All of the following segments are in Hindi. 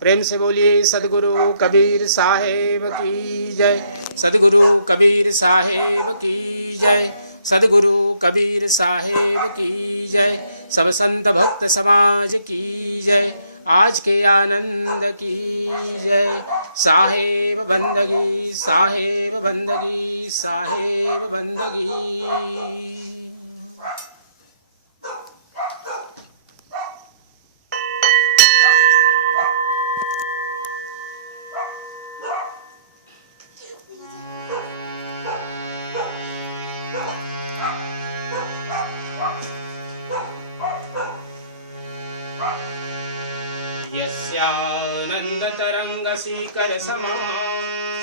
प्रेम से बोलिए सदगुरु कबीर साहेब की जय। सदगुरु कबीर साहेब की जय। सदगुरु कबीर साहेब की जय। सब संत भक्त समाज की जय। आज के आनंद की जय। साहेब बंदगी, साहेब बंदगी, साहेब बंदगी। यस्यानंद तरंग सीकर समा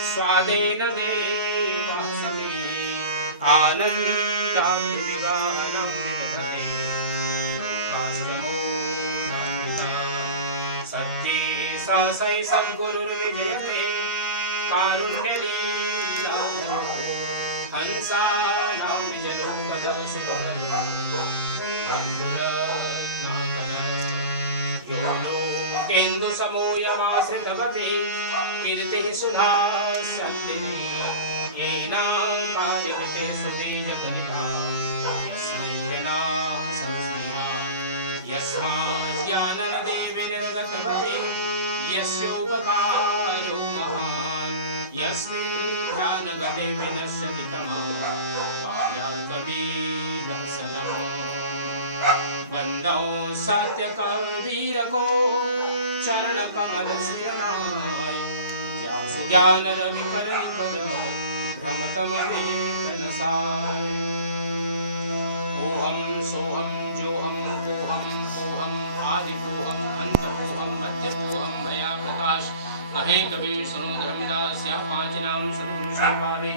स्वादेन देवा समे आनंदाप्ति विगानाप्ति दधते लोकाश्रमो नान्विता सत्ये ससै सद्गुरुर्विजयते कारुण्यलीलाधरो हंसानां निजलोकधः सुखकरो केन्दु समूयमाश्रितवते कीर्तिः सुधा सन्दिनी येना कार्यकृते सुबीजफलिता यस्मै जनाः संस्पृहा यस्माज्ञाननिधे विनिर्गतमपि यस्योपकारो महान् यस्मिन् ज्ञानगते विनश्यति तमः कार्यात्मवीरसनम् वन्दौ सत्यकबीर को चरण कमल सिरनाय व्यास ज्ञान रवि करिकर भ्रमतम वेदन साय। ओहम सोहम जोहम कोहम कोहम आदि कोहम अंत कोहम मध्य कोहम भया प्रकाश अहे कबीर सुनो धर्मदास या पांच नाम सद्गुरु शिखावे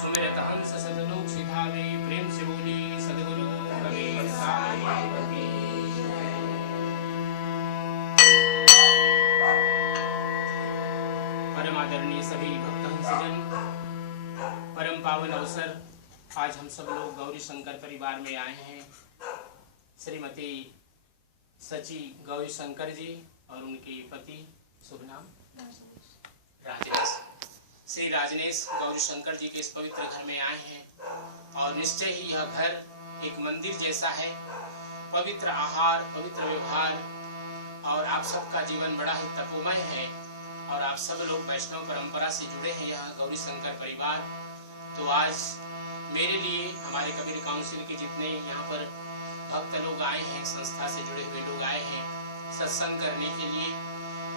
सुमिरत हंस सदलोक सिखावे। प्रेम से बोली सद्गुरु कबीर साहेब की। परम आदरणीय सभी भक्तहंसजन, परम पावन अवसर आज हम सब लोग गौरी शंकर परिवार में आए हैं। श्रीमती सची गौरी शंकर जी और उनके पति शुभ नाम राजनेश, श्री राजनेश गौरी शंकर जी के इस पवित्र घर में आए हैं और निश्चय ही यह घर एक मंदिर जैसा है। पवित्र आहार, पवित्र व्यवहार और आप सबका जीवन बड़ा ही तपोमय है और आप सब लोग वैष्णव परंपरा से जुड़े हैं यह गौरी शंकर परिवार। तो आज मेरे लिए हमारे कबीर काउंसिल के जितने यहाँ पर भक्त लोग आए हैं, संस्था से जुड़े हुए लोग आए हैं सत्संग करने के लिए,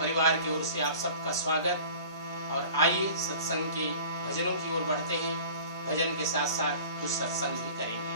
परिवार की ओर से आप सबका स्वागत। और आइए सत्संग के भजनों की ओर बढ़ते हैं। भजन के साथ साथ कुछ सत्संग भी करेंगे।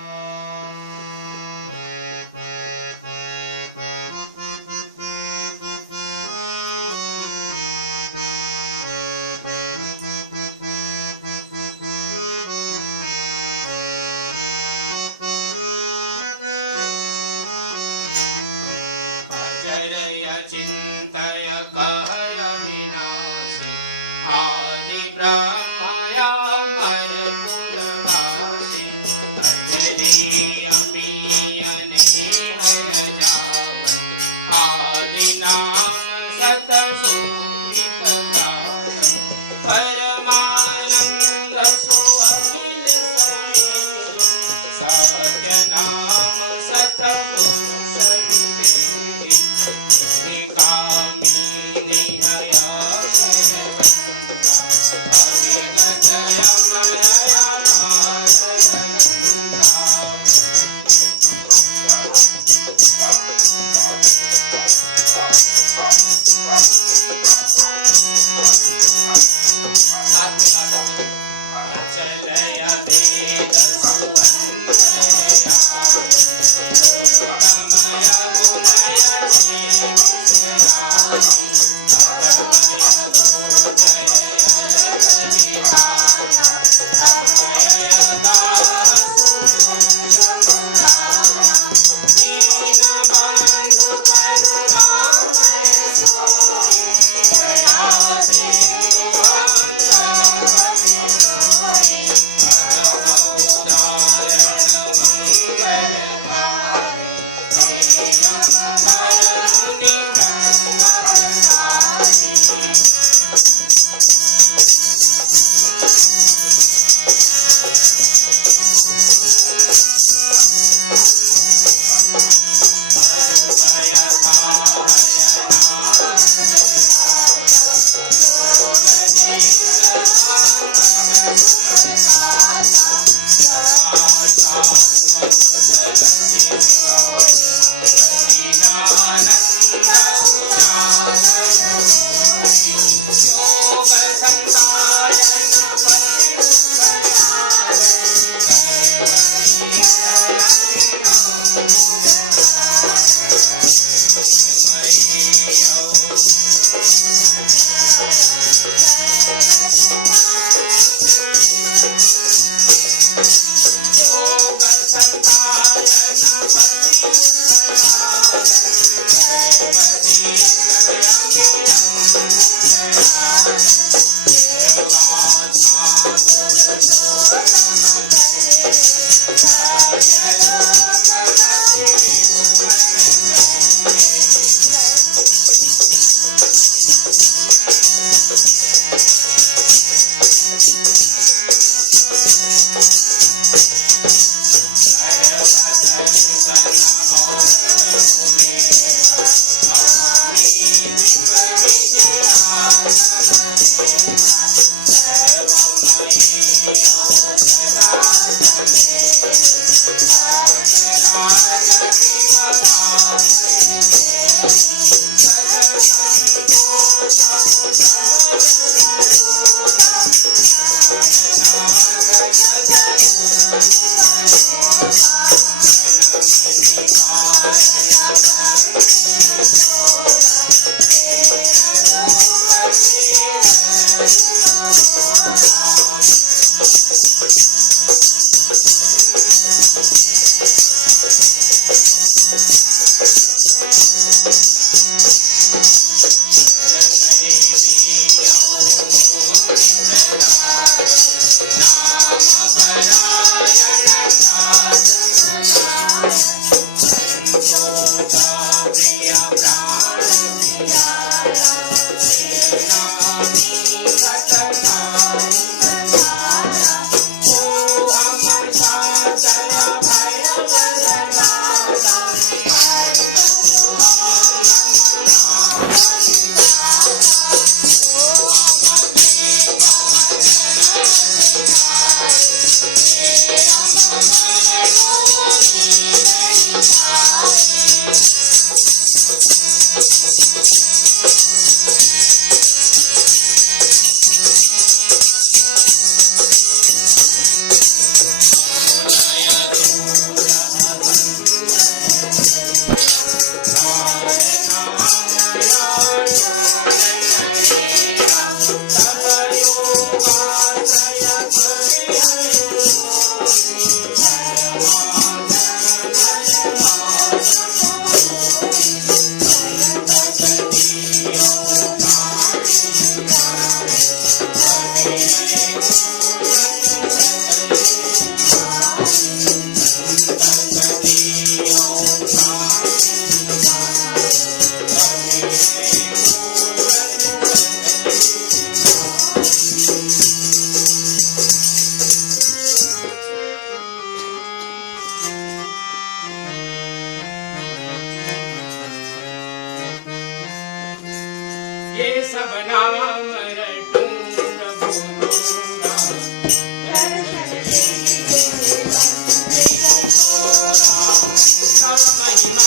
ये सब नाम रटूं प्रभु दूंगा, सब महिमा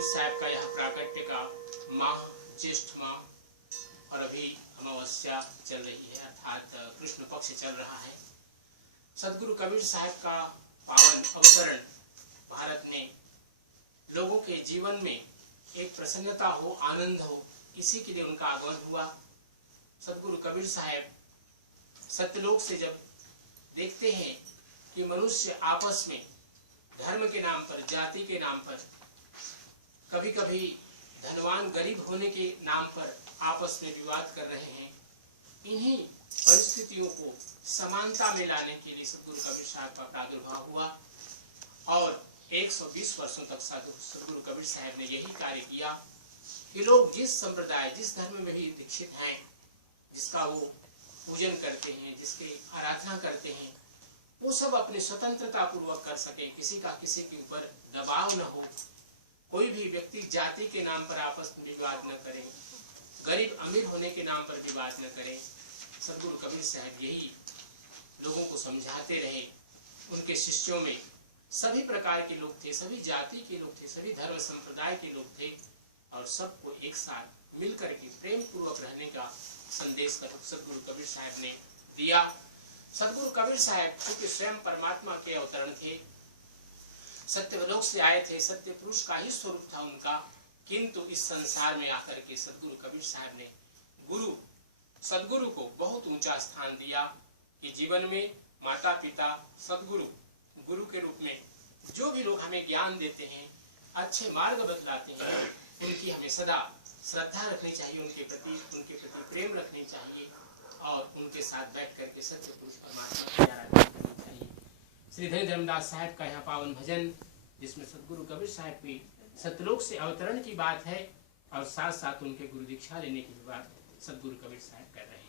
कबीर साहब का यह प्राकट्य का माह, ज्येष्ठ माह, और अभी अमावस्या चल रही है, अर्थात कृष्ण पक्ष चल रहा है। सदगुरु कबीर साहब का पावन अवतरण भारत में लोगों के जीवन में एक प्रसन्नता हो, आनंद हो, इसी के लिए उनका आगमन हुआ। सदगुरु कबीर साहब सत्यलोक से जब देखते हैं कि मनुष्य आपस में धर्म के नाम पर, जाति के नाम पर, कभी कभी धनवान गरीब होने के नाम पर आपस में विवाद कर रहे हैं, इन्हीं परिस्थितियों को समानता में लाने के लिए सदगुरु कबीर साहब का प्रादुर्भाव हुआ और 120 वर्षों तक सदगुरु कबीर साहब ने यही कार्य किया कि लोग जिस संप्रदाय, जिस धर्म में भी दीक्षित हैं, जिसका वो पूजन करते हैं, जिसकी आराधना करते हैं, वो सब अपनी स्वतंत्रता पूर्वक कर सके, किसी का किसी के ऊपर दबाव न हो, कोई भी व्यक्ति जाति के नाम पर आपस में विवाद न करे, गरीब अमीर होने के नाम पर विवाद न करे। सदगुरु कबीर साहब यही लोगों को समझाते रहे। उनके शिष्यों में सभी प्रकार के लोग थे, सभी जाति के लोग थे, सभी धर्म संप्रदाय के लोग थे और सबको एक साथ मिलकर के प्रेम पूर्वक रहने का संदेश सदगुरु कबीर साहब ने दिया। सदगुरु कबीर साहब चूंकि स्वयं परमात्मा के अवतरण थे, सत्यलोक से आए थे, सत्य पुरुष का ही स्वरूप था उनका, किंतु इस संसार में आकर के सदगुरु कबीर साहब ने सदगुरु को बहुत ऊंचा स्थान दिया कि जीवन में माता पिता, सदगुरु, गुरु के रूप में जो भी लोग हमें ज्ञान देते हैं, अच्छे मार्ग बतलाते हैं, उनकी हमें सदा श्रद्धा रखनी चाहिए, उनके प्रति प्रेम रखनी चाहिए और उनके साथ बैठ करके सत्य पुरुष परमात्मा की आराधना करनी चाहिए। श्री धनी धर्मदास साहब का यहाँ पावन भजन, जिसमें सदगुरु कबीर साहब की सतलोक से अवतरण की बात है और साथ साथ उनके गुरु दीक्षा लेने की बात सदगुरु कबीर साहब कर रहे हैं।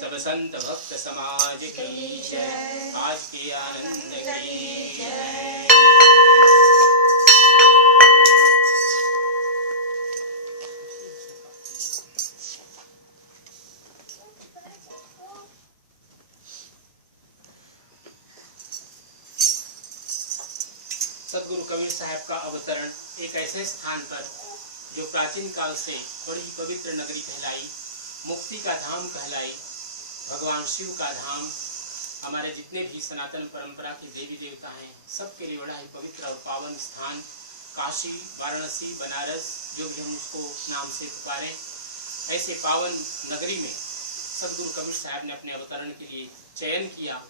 सब संत भक्त समाज की जय, आज के आनंद की जय। सदगुरु कबीर साहब का अवतरण एक ऐसे स्थान पर जो प्राचीन काल से बड़ी पवित्र नगरी कहलाई, मुक्ति का धाम कहलाई, भगवान शिव का धाम, हमारे जितने भी सनातन परंपरा के देवी देवता हैं सबके लिए बड़ा ही पवित्र और पावन स्थान काशी, वाराणसी, बनारस, जो भी हम उसको नाम से पुकारें, ऐसे पावन नगरी में सदगुरु कबीर साहब ने अपने अवतरण के लिए चयन किया।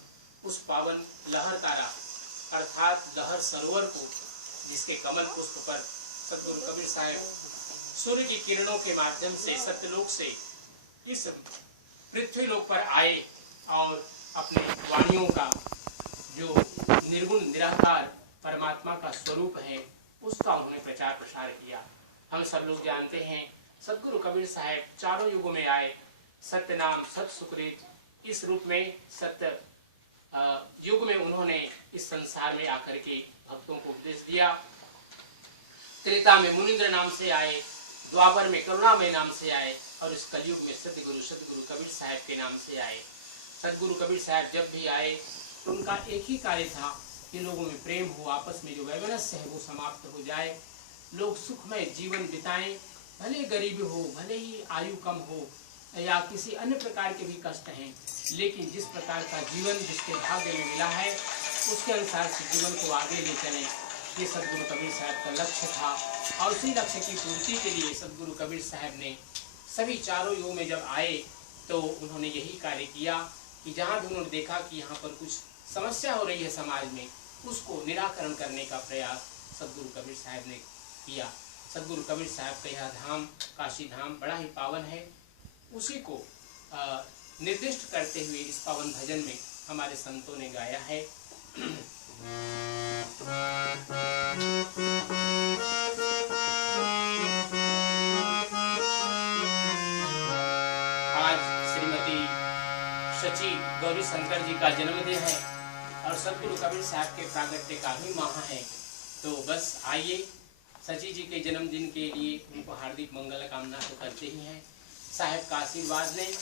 उस पावन लहर तारा अर्थात लहर सरोवर को, जिसके कमल पुष्प पर सदगुरु कबीर साहब सूर्य की किरणों के माध्यम से सत्यलोक से इस पृथ्वी लोक पर आए और अपने वाणियों का जो निर्गुण निराकार परमात्मा का स्वरूप है उसका उन्होंने प्रचार प्रसार किया। हम सब लोग जानते हैं सदगुरु कबीर साहब चारों युगों में आए, सत्य नाम सत सुकृत इस रूप में सत्य युग में उन्होंने इस संसार में आकर के भक्तों को उपदेश दिया। त्रेता में मुनिंद्र नाम से आए, द्वापर में करुणामय नाम से आए और इस कलयुग में सदगुरु कबीर साहब के नाम से आए। सदगुरु कबीर साहब जब भी आए तो उनका एक ही कार्य था कि लोगों में प्रेम हो, आपस में जो वैमनस्य है वो समाप्त हो जाए, लोग सुखमय जीवन बिताएं, भले गरीबी हो, भले ही आयु कम हो या किसी अन्य प्रकार के भी कष्ट हैं, लेकिन जिस प्रकार का जीवन जिसके भाग्य में मिला है उसके अनुसार से जीवन को आगे ले चलें, ये सदगुरु कबीर साहब का लक्ष्य था। और उसी लक्ष्य की पूर्ति के लिए सदगुरु कबीर साहब ने सभी चारों युगों में जब आए तो उन्होंने यही कार्य किया कि जहाँ भी उन्होंने देखा कि यहाँ पर कुछ समस्या हो रही है समाज में, उसको निराकरण करने का प्रयास सदगुरु कबीर साहब ने किया। सदगुरु कबीर साहब का यह धाम काशी धाम बड़ा ही पावन है, उसी को निर्दिष्ट करते हुए इस पावन भजन में हमारे संतों ने गाया है। आज श्रीमती सची गौरी शंकर जी का जन्मदिन है और सदगुरु कबीर साहब के प्रागट्य का भी माह है, तो बस आइए सची जी के जन्मदिन के लिए उनको हार्दिक मंगल कामना तो करते ही हैं। साहब का आशीर्वाद लें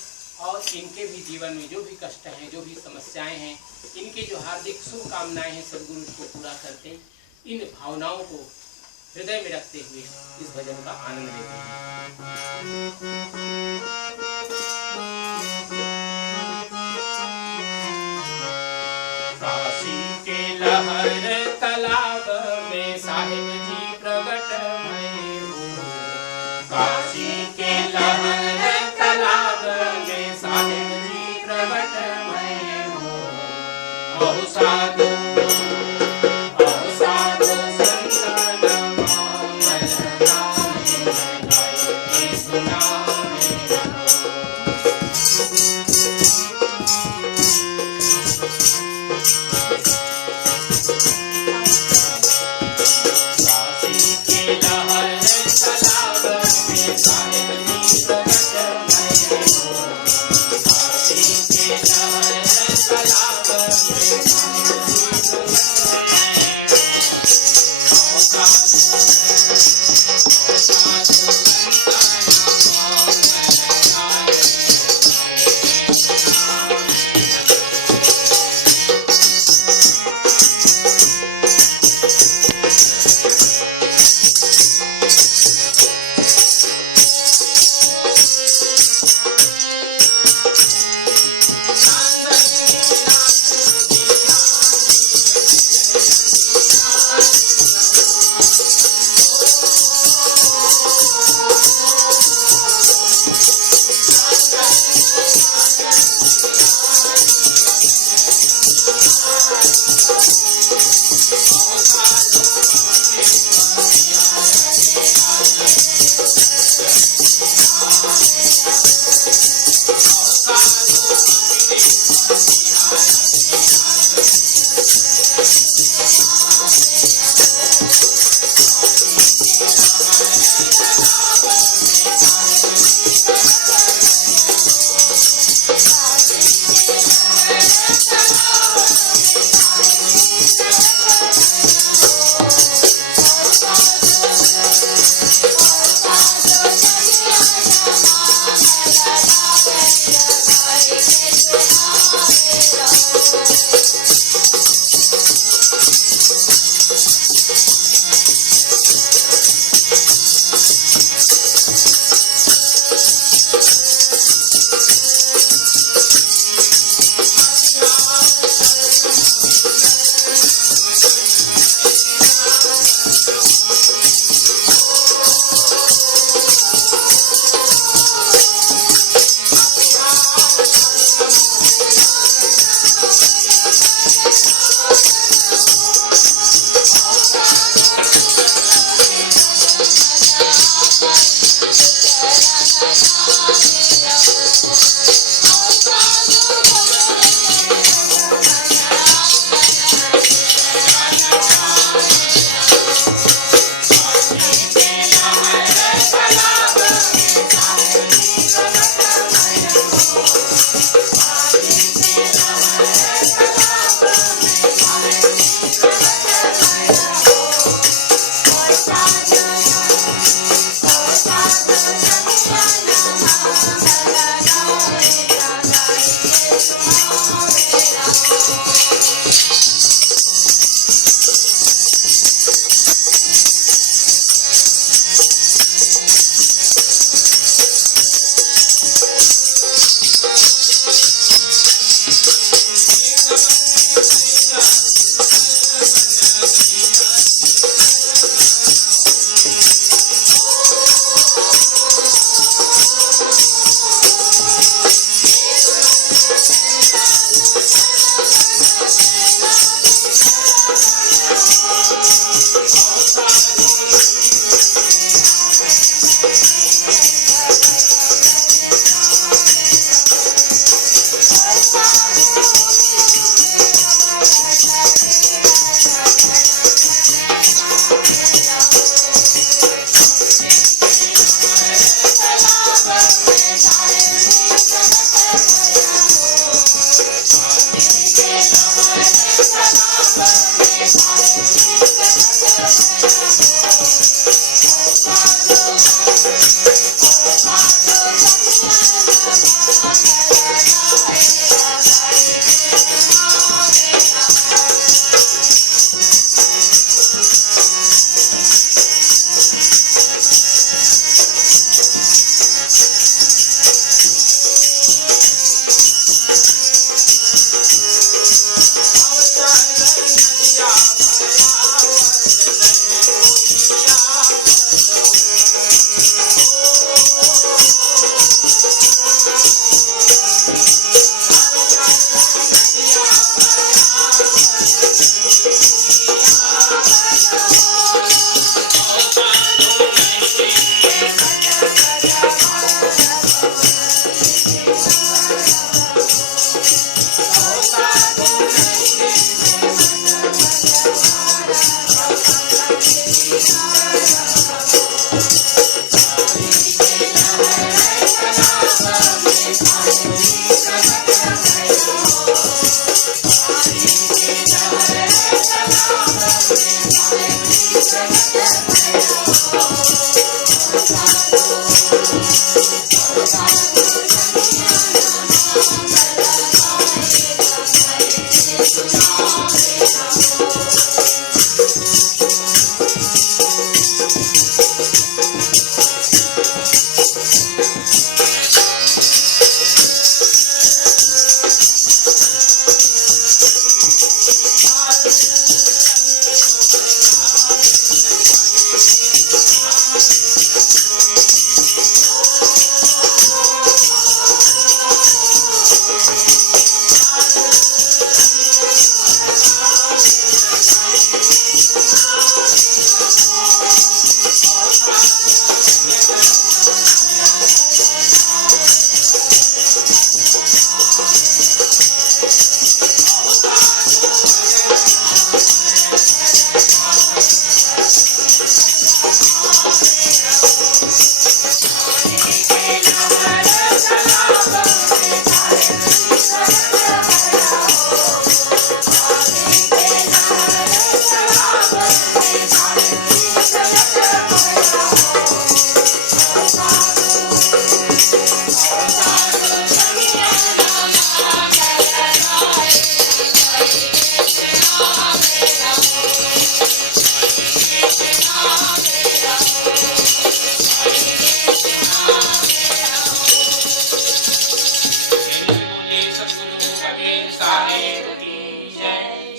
और इनके भी जीवन में जो भी कष्ट हैं, जो भी समस्याएं हैं, इनके जो हार्दिक शुभकामनाएं हैं सदगुरु को पूरा करते, इन भावनाओं को हृदय में रखते हुए इस भजन का आनंद लेते हैं। काशी के लहर तालाब साधु संतन मंगल गाए गाए सुनावे काशी की लहर तालाब में साहिब जी प्रकट भये हो काशी की लहर तालाब में साहिब जी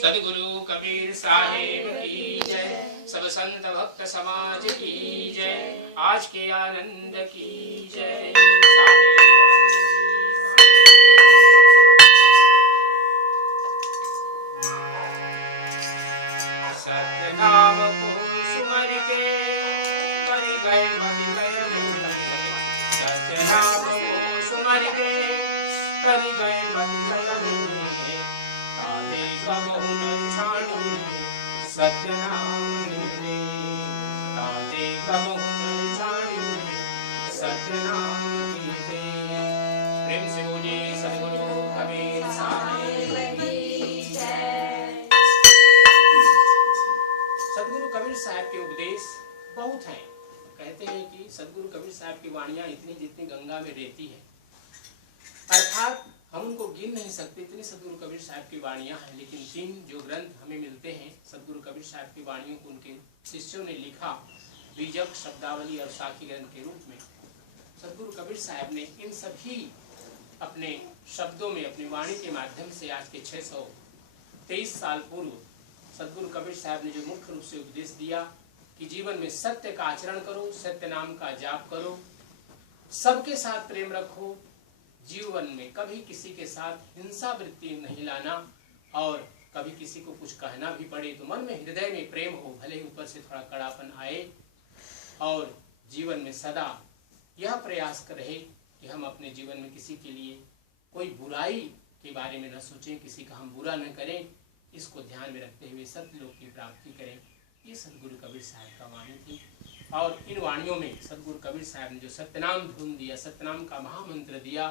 सदगुरु कबीर साहिब की जय, सब संत भक्त समाज की जय, आज के आनंद की जय। सतनाम को सुमर के कर गए सतनाम को सुमर के कर गए सतनाम सतनाम प्रेम से बोलिए सदगुरु कबीर साहिब की जय। सदगुरु कबीर साहब के उपदेश बहुत हैं। कहते हैं कि सदगुरु कबीर साहब की वाणियां इतनी जितनी गंगा में रहती है, अर्थात हम उनको गिन नहीं सकते, इतनी सदगुरु कबीर साहब की वाणियां हैं। लेकिन 3 जो ग्रंथ हमें मिलते हैं सदगुरु कबीर साहब की वाणियों को उनके शिष्यों ने लिखा, बीजक, शब्दावली और साखी ग्रंथ के रूप में। सदगुरु कबीर साहब ने इन सभी अपने शब्दों में, अपनी वाणी के माध्यम से आज के 623 साल पूर्व सदगुरु कबीर साहब ने जो मुख्य रूप से उपदेश दिया कि जीवन में सत्य का आचरण करो, सत्य नाम का जाप करो, सबके साथ प्रेम रखो, जीवन में कभी किसी के साथ हिंसा वृत्ति नहीं लाना, और कभी किसी को कुछ कहना भी पड़े तो मन में, हृदय में प्रेम हो, भले ही ऊपर से थोड़ा कड़ापन आए, और जीवन में सदा यह प्रयास रहे कि हम अपने जीवन में किसी के लिए कोई बुराई के बारे में न सोचें, किसी का हम बुरा न करें, इसको ध्यान में रखते हुए सत्यलोक की प्राप्ति करें। ये सदगुरु कबीर साहब का वाणी थी। और इन वाणियों में सदगुरु कबीर साहब ने जो सत्यनाम धुन दिया, सत्यनाम का महामंत्र दिया,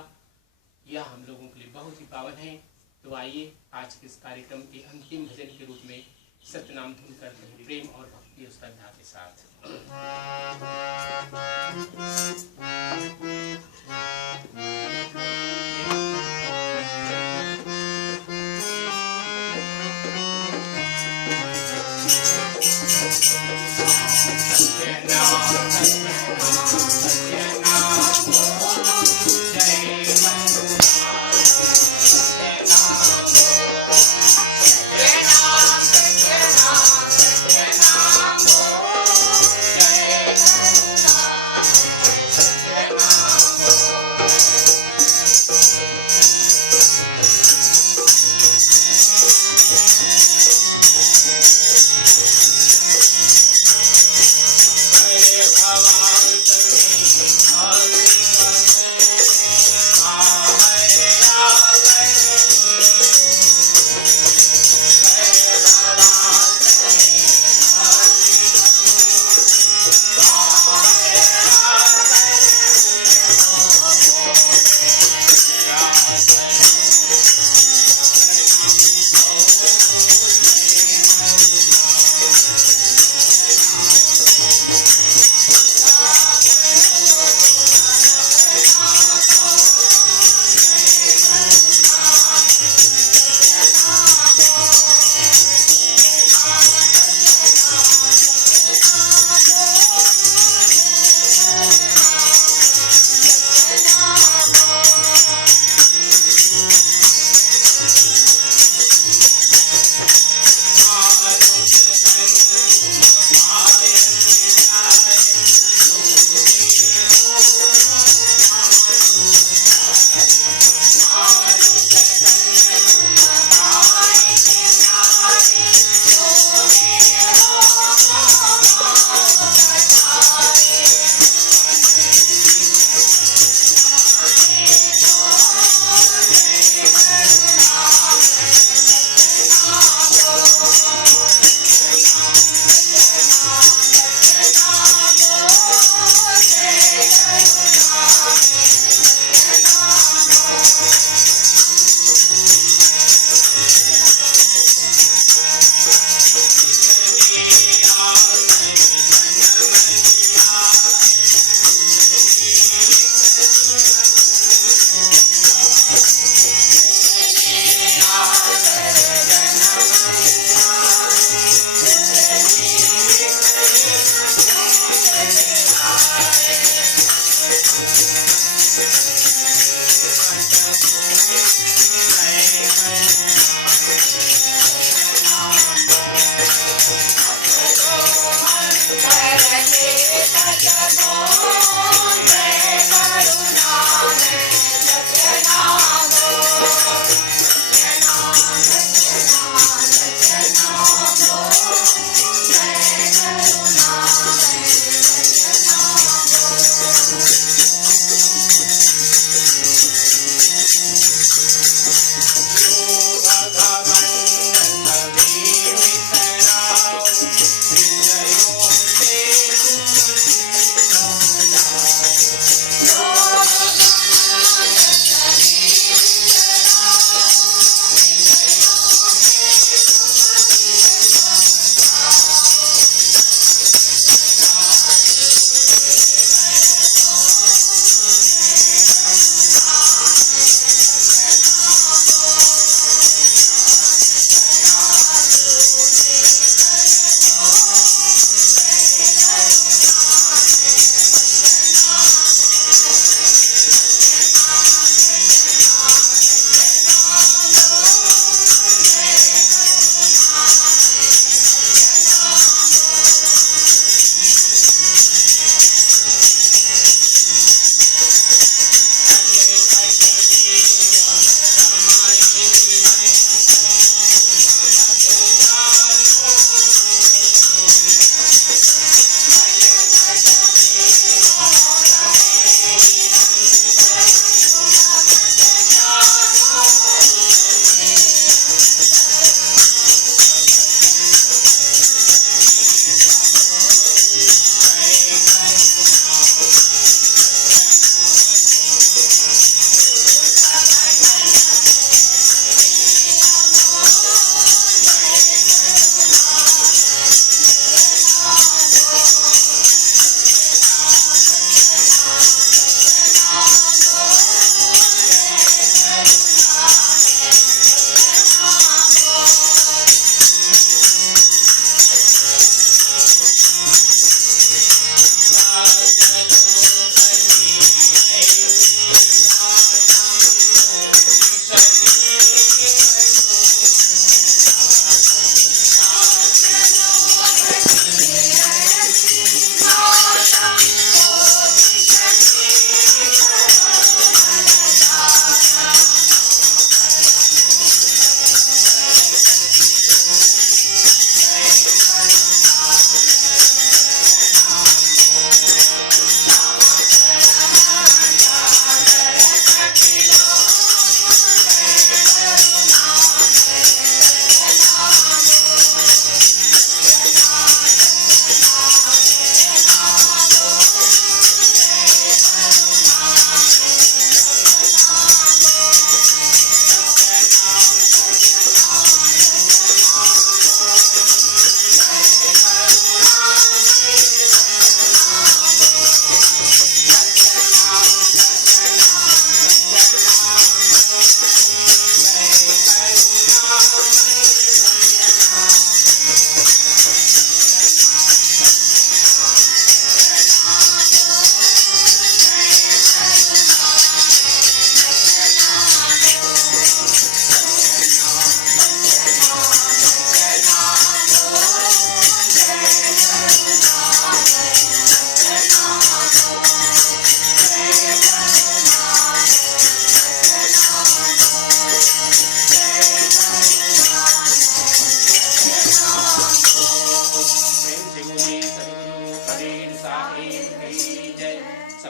यह हम लोगों के लिए बहुत ही पावन है। तो आइए आज के इस कार्यक्रम के अंतिम भजन के रूप में सत्यनाम धुन करते हैं प्रेम और भक्ति और श्रद्धा के साथ। Bye.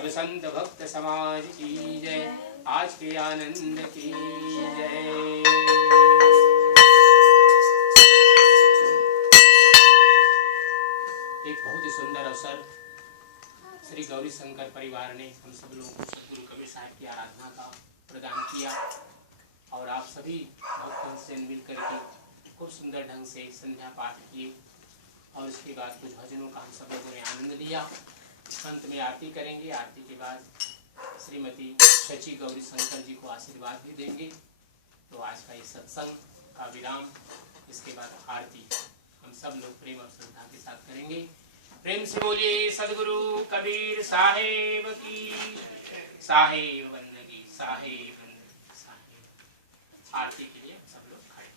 सर्व संत भक्त समाज की जय। आज के आनंद की जय। एक बहुत ही सुंदर अवसर श्री गौरी शंकर परिवार ने हम सब लोगों को सदगुरु कबीर साहब की आराधना का प्रदान किया और आप सभी भक्तों से मिल करके खूब सुंदर ढंग से संध्या पाठ किए और उसके बाद कुछ भजनों का हम सब लोगों ने आनंद लिया। अंत में आरती करेंगे। आरती के बाद श्रीमती सची गौरी शंकर जी को आशीर्वाद भी देंगे। तो आज का ये सत्संग का विराम, इसके बाद आरती हम सब लोग प्रेम और श्रद्धा के साथ करेंगे। प्रेम से बोलिए सदगुरु कबीर साहेब की, साहेब बंदगी, साहेब बंदगी, साहेब। आरती के लिए सब लोग खड़े।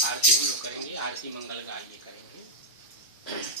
आरती हम लोग करेंगे। आरती मंगल गाइए करेंगे।